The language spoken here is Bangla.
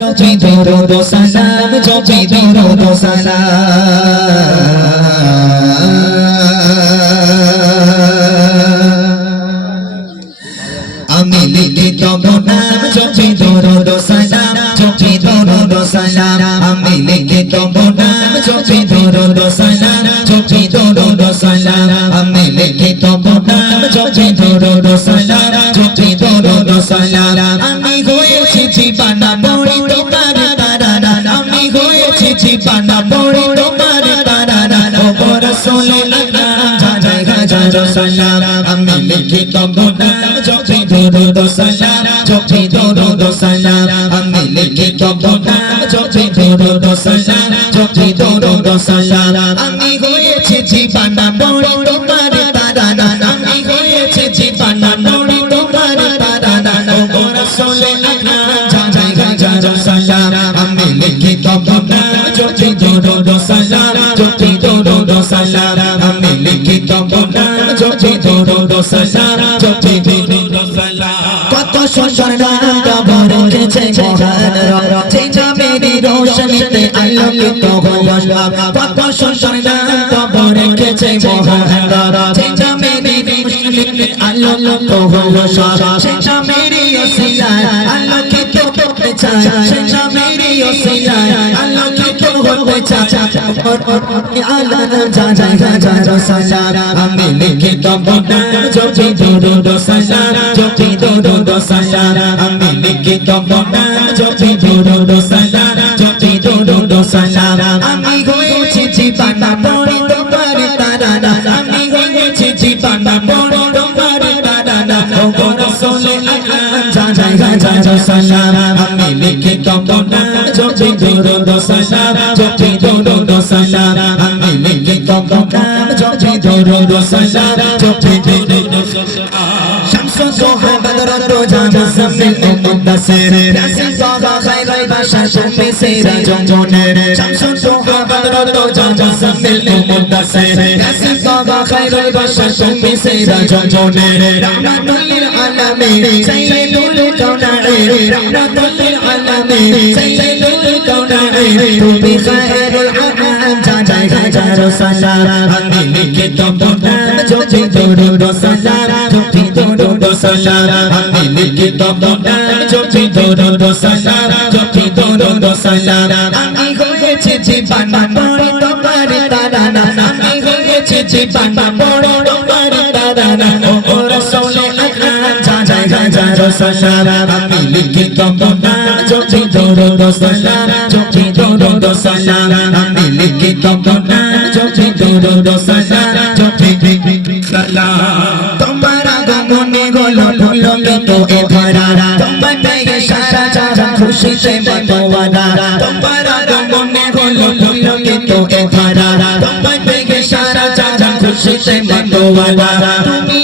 জপি দরুদ সালাম জপি দরুদ সালাম আমি লিখি তব নাম, জপি দরুদ সালাম জপি দরুদ সালাম আমি লিখি তব নাম, জপি দরুদ সালাম জপি দরুদ সালাম আমি লিখি তব নাম, জপি দরুদ সালাম আমি হয়েছি জীবানা পড়ি তোমার তারানা, আমি হয়েছি জীবানা পড়ি তোমার তারানা ও রসুলে আমি লিখি তব জপি দরুদ সালাম, জপি দরুদ সালাম। আমি লিখি তব জপি দরুদ সালাম, জপি দরুদ সালাম। আমি হয়েছি জীবানা পড়ি তোমার তারানা, আমি হয়েছি জীবানা সালাম জপি দরুদ সালাম কত সুন্দর নাম কবর রেখেছে মহান রব। যেটা মেরি রোশনীতে আলোকিত হলো কত সুন্দর নাম কবর রেখেছে মহান রব। যেটা মেরি রোশনীতে আলোকিত হলো সেটা মেরি ওসিলায় আলোকিত হতে চায় সেটা মেরি ওসিলায় আলোকিত হতে চায়? আলা জপি দরুদ সালাম জপি দরুদ সালাম আমি লিখে তব নাম জপি জপি জীবানা পড়ি তোমার তারানা সালাম আমি লিখে নাম জপি দরুদ সালাম জপি مذهب مقدسر رسم طه خير بشر شوفي سيرة جنجونر شمس الضحى بدر مذهب مقدسر رسم طه خير بشر شوفي سيرة جنجونر رحمة للعالمين سيد الكونين رحمة للعالمين سيد الكونين ربي خير العالم جاي جاي جاي رسالة عندي لك تبدو جو جو جو সালাম আমি লিখে নাম জপি দরুদ সালাম জপি দরুদ সালাম আমি হয়েছে জীবানা পড়ি তোমার তারানা, আমি হয়েছে জীবানা পড়ি তোমার তারানা। ও রসুলে আকরাম জানাই হাজার সালাম আমি লিখে তব নাম জপি দরুদ সালাম দরুদ সালাম আমি লিখে নাম জপি সালাম মতওয়ারা তোমার আগমনে গলো ফুলো তো এ ভরারা তোমার গায়ে সারা যারা খুশিতে মতওয়ারা তুমি